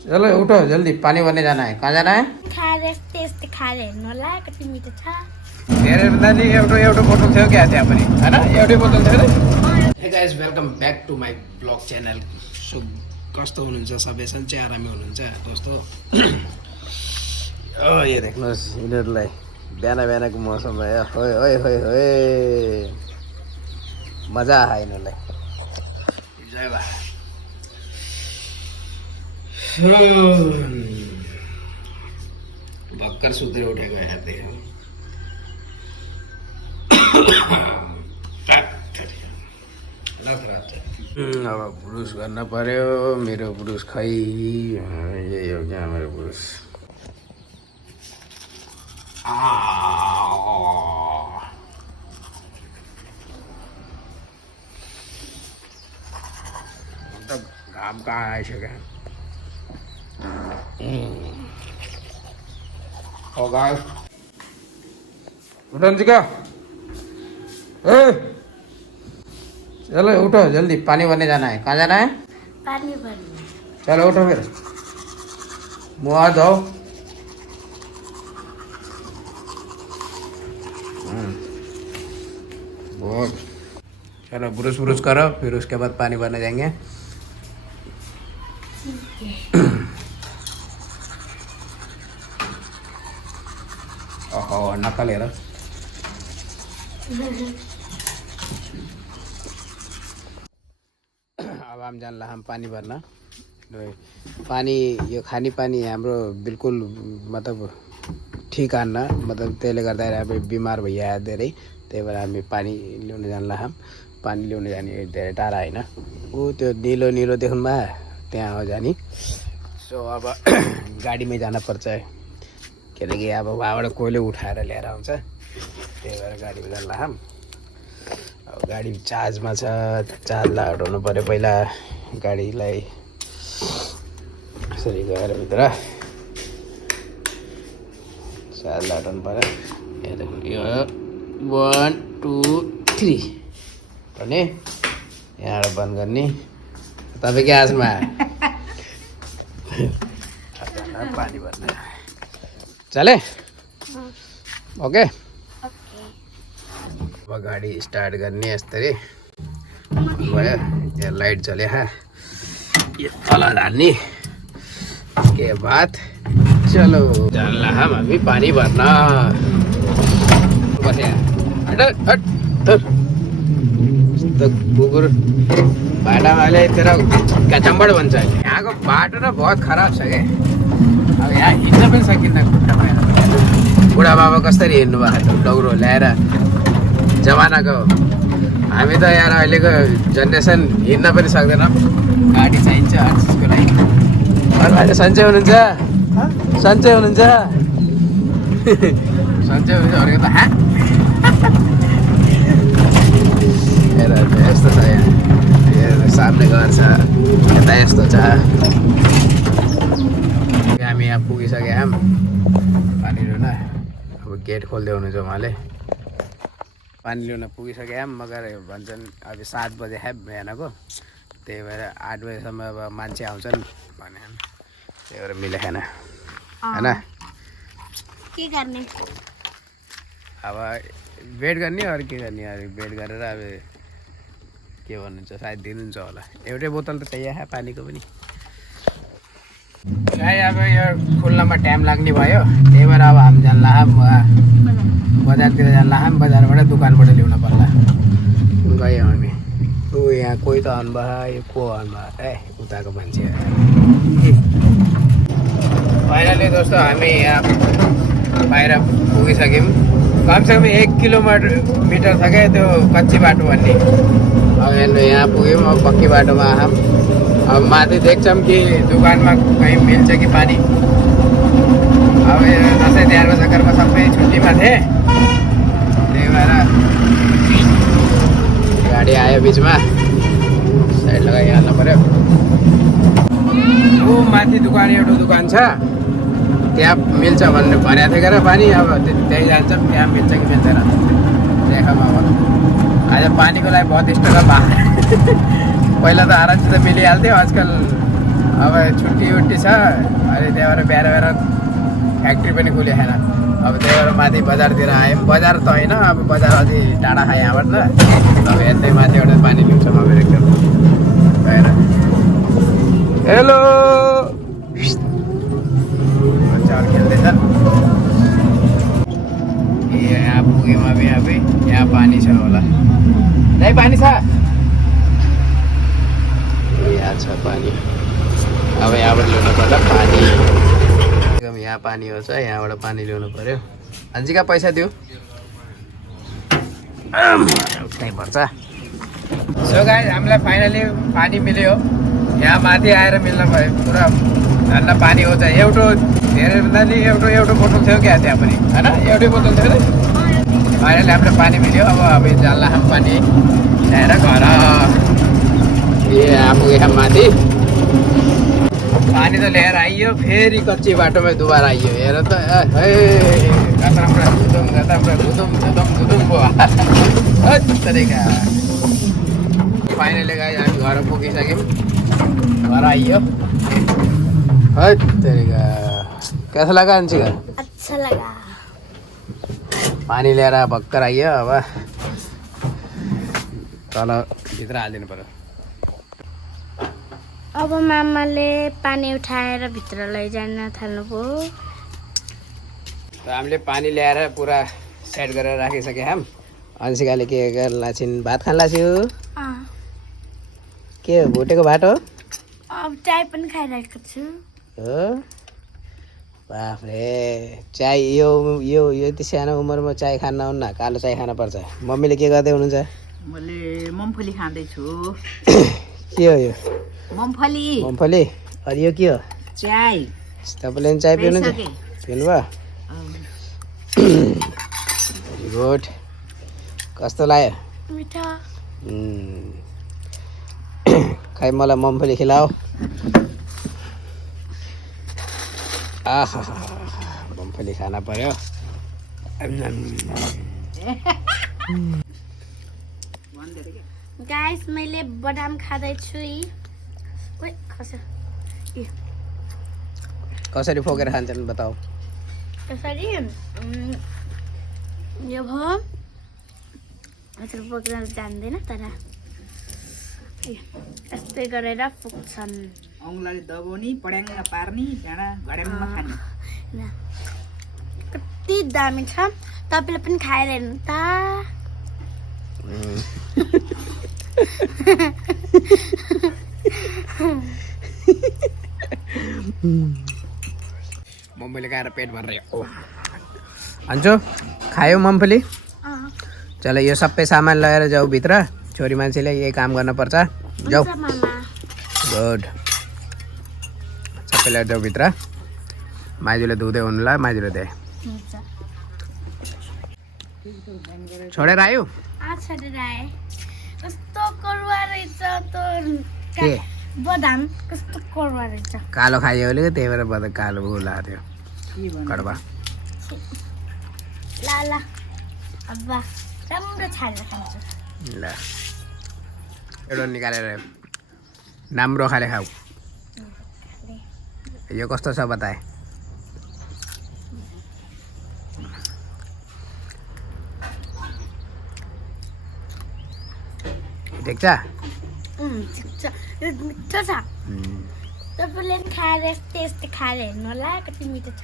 चलो उठो जल्दी, पानी भरने जाना है। कहाँ जाना है? धेरै भन्दा नि एउटा बोतल थियो क्या त्यहाँ पनि, हैन? एउटै बोतल थियो नि। Hey guys, welcome back to my blog channel. So कस्तो हुनुहुन्छ सबै? सन्चै आरामै हुनुहुन्छ दोस्तो? यो देख्नुहोस् यिनीहरूलाई बिहान बिहानको मौसम भयो। होय होय होय होय, मजा आयो यिनीहरूलाई। जय भारत। भर्खर सुतेर उठेको यहाँ देखेको। अब पुरुष गर्न पर्यो। मेरो पुरुष खै यही हो क्या मेरो पुरुष। घाम कहाँ आइसक्यो। उठा ए, चलो उठो जल्दी, पानी भरने जाना है। कहाँ जाना है? पानी भरने। चलो उठो फिर, मुँह हाथ धो। बहुत। चलो ब्रश ब्रश करो, फिर उसके बाद पानी भरने जाएंगे। ओहो नकल हेर। अब हम जानला हम पानी भर्न। पानी यो खाने पानी हाम्रो बिल्कुल मतलब ठिक आन्न, मतलब त्यसले गर्दाखेरि अब बिमार भइया धेरै। त्यही भएर हामी पानी ल्याउन जानला हम। पानी ल्याउन जाने धेरै टाढा होइन, ऊ त्यो निलो निलो देख्नुभयो त्यहाँ हो जाने। सो अब गाडीमै जानुपर्छ, किनकि अब वहाँबाट कोहीले उठाएर ल्याएर आउँछ। त्यही भएर गाडीमा जानला हम। अब गाडी चार्जमा छ, चार्जलाई हटाउनु पऱ्यो पहिला। गाडीलाई यसरी गएर भित्र चार्जलाई हटाउनु पऱ्यो। यो 1 2 3 भने यहाँबाट बन्द गर्ने। तपाईँकै आजमा पानी भर्न चले। ओके, अब गाडी स्टार्ट गर्ने यसरी भयो। यहाँ लाइट चले हाँ, ये तल झार्ने। के बाद चलो जानला हम अभी पानी भर्न। बस यहाँ हट हट तो कुकुर बाटामा अहिले तेरो कचम्बड भन्छ। यहाँको बाटो न बहुत खराब छ क्या। अब यहाँ हिँड्न पनि सकिन्न खुट्टामा। बुढाबाबा कसरी हिँड्नु भएको डौरो ल्याएर जमानाको। हामी त यहाँ अहिलेको जेनेरेसन हिँड्न पनि सक्दैन, गाडी चाहिन्छ हर चिजको लागि। अरू अहिले सन्चै हुनुहुन्छ? सन्चै हुनुहुन्छ? सन्चै हुनुहुन्छ भनेको त हाँ हेर यस्तो छ यहाँ। सामने घर छ, यता यस्तो छ। हामी यहाँ पुगिसक्यो हम पानी ल्याउन। अब गेट खोल्दै हुनुहुन्छ उहाँले। पानी ल्याउन पुगिसक्यो हम, मगर भन्छन् अब 7 बजे है बिहानको। त्यही भएर 8 बजेसम्म अब मान्छे आउँछन् भने, त्यही भएर मिलेन होइन। के गर्ने अब वेट गर्ने, अरू के गर्ने? अरू वेट गरेर अब के भन्नुहुन्छ, सायद दिनुहुन्छ होला। एउटै बोतल त चाहियो पानीको पनि। अब यो खुल्नमा टाइम लाग्ने भयो। त्यही भएर अब हामी जानला बजारतिर जानला हम। बजारबाट दोकानबाट ल्याउन पर्ला। गयौँ हामी। ऊ यहाँ कोही त आउनुभयो, यो को आउनुभयो? ए उताको मान्छे। फाइनली दोस्तों हामी यहाँ बाहिर पुगिसक्यौँ। कमसेकम 1 किलोमिटर छ क्या त्यो कच्ची बाटो भन्ने। अब हेर्नु यहाँ पुग्यौँ। अब पक्की बाटोमा आयौँ। अब माथि देख्छौँ कि दोकानमा कहीँ मिल्छ कि पानी। अब दसैँ तिहारको चक्करमा सबै छुट्टीमा थिएँ, त्यही भएर गाडी आयो बिचमा, साइड लगाइहाल्नु पऱ्यो। ऊ माथि दोकान एउटा दोकान छ, त्यहाँ मिल्छ भनेको थियो क्या पानी। अब त्यहीँ जान्छ, त्यहाँ मिल्छ कि मिल्दैन देखौँ। अब आज पानीको लागि बहुत स्ट्रगल भयो। पहिला त आरामसित मिलिहाल्थ्यो, आजकल अब छुट्टी छ अहिले त्यही भएर बिहार फ्याक्ट्री पनि खुले छैन अब त्यही भएर माथि बजारतिर आयौँ बजार त होइन अब बजार अझै टाढा खाएँ यहाँबाट त अब यतै माथिबाट पानी ल्याउँछौँ अब एकदम भएर हेलो बच्चाहरू खेल्दैछन् यहाँ पुग्यौँ अब यहाँ पानी छ होला दाइ पानी छ यहाँ छ पानी अब यहाँबाट ल्याउनु पर्दा पानी एकदम यहाँ पानी हो छ यहाँबाट पानी ल्याउनु पर्यो अन्जिका पैसा दियो उतै पर्छ सो गाइस हामीलाई फाइनली पानी मिल्यो यहाँ माथि आएर मिल्न भयो पुरा धन्न पानी हो चाहिँ धेरै भन्दा नि एउटा बोतल थियो क्या त्यहाँ पनि होइन एउटै बोतल थियो फाइनली हामीलाई पानी मिल्यो अब जल्ला पानी ल्याएर घर आफू यहाँ माथि पानी त ल्याएर आइयो फेरि कच्ची बाटोमा दुबारा आइयो हेर त फाइनली गाइस हामी घर पुगिसक्यौँ घर आइयो कैसा लगा अंशिका अच्छा लगा पानी ल्याएर भर्खर आइयो अब तल भित्र हालिदिनु पर्यो अब मामाले पानी उठाएर भित्र लैजान थाल्नुभयो हामीले पानी ल्याएर पुरा सेट गरेर राखिसक्यो हाम अंशिकाले के गर्ला छिन् भात खान लास्यो के हो भुटेको भात हो अब चाय पनि खाइरहेको छु हो बाफ्रे चाय यो यति सानो उमेरमा चाय खान नहुन्न कालो चाय खान पर्छ मम्मीले के गर्दै हुनुहुन्छ मैले मुम्फली खाँदैछु के हो यो मुम्फली अनि यो के हो चाय तपाईँले पनि चाय पिउनुहुन्छ पिउनुभयो गुड कस्तो लाग्यो मिठो खै मलाई मुम्फली खिलाऊ आहा मुम्फली खान पर्यो गाइस मैले बदाम खाँदैछु कसरी फोकेर खान्छन् बताऊ कसरी यो भयो यसरी बोकेर जान्दैन तर यस्तै गरेर पुग्छन् औँलाले दबाउने पड्याङ्ग पार्ने डाँडा घड्याममा खाने कति दामी छ तपाईँले पनि खाएर हेर्नु त मुम्फली खाएर पेट भरेर अन्चो खायो मुम्फली चल यो सबै सामान लगेर जाऊ भित्र छोरी मान्छेले यही काम गर्न पर्छ जाऊ गुड सबै लिएर जाऊ भित्र माइजूले धुँदै हुनुलाई माइजूले दे छोडेर आयो कस्तो करुवा रहेछ के बदाम कस्तो करुवा रहेछ कालो खायो भने त्यही भएर कालो लागेको थियो कडवा ल अब राम्रो छानेर खान्छु ल एउटा निकालेर राम्रो खाले खाऊ यो कस्तो छ बताए ठिक छ मिठो छ तपाईँले पनि खाएर यस्तै खाएर हेर्नु होला कति मिठो छ